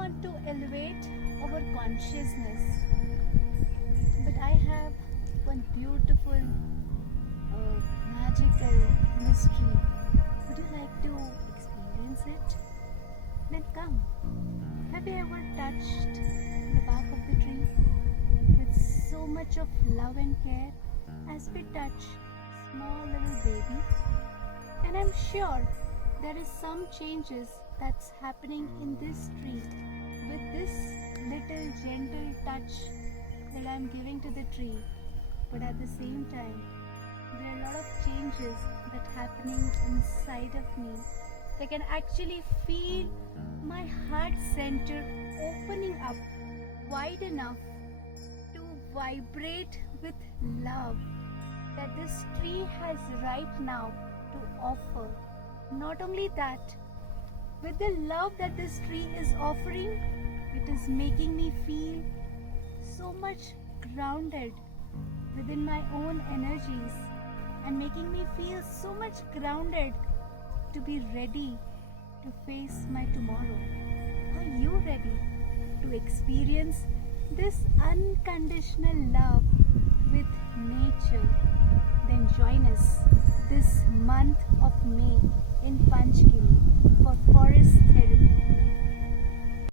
want to elevate our consciousness, but I have one beautiful, magical mystery. Would you like to experience it? Then come. Have you ever touched the bark of the tree with so much of love and care as we touch small little baby? And I'm sure there is some changes that's happening in this tree with this little gentle touch that I'm giving to the tree. But at the same time, there are a lot of changes that happening inside of me. I can actually feel my heart center opening up wide enough to vibrate with love that this tree has right now to offer. Not only that, with the love that this tree is offering, it is making me feel so much grounded within my own energies and making me feel so much grounded to be ready to face my tomorrow. Are you ready to experience this unconditional love with nature? Then join us this month of May in Panchgiri for forest therapy.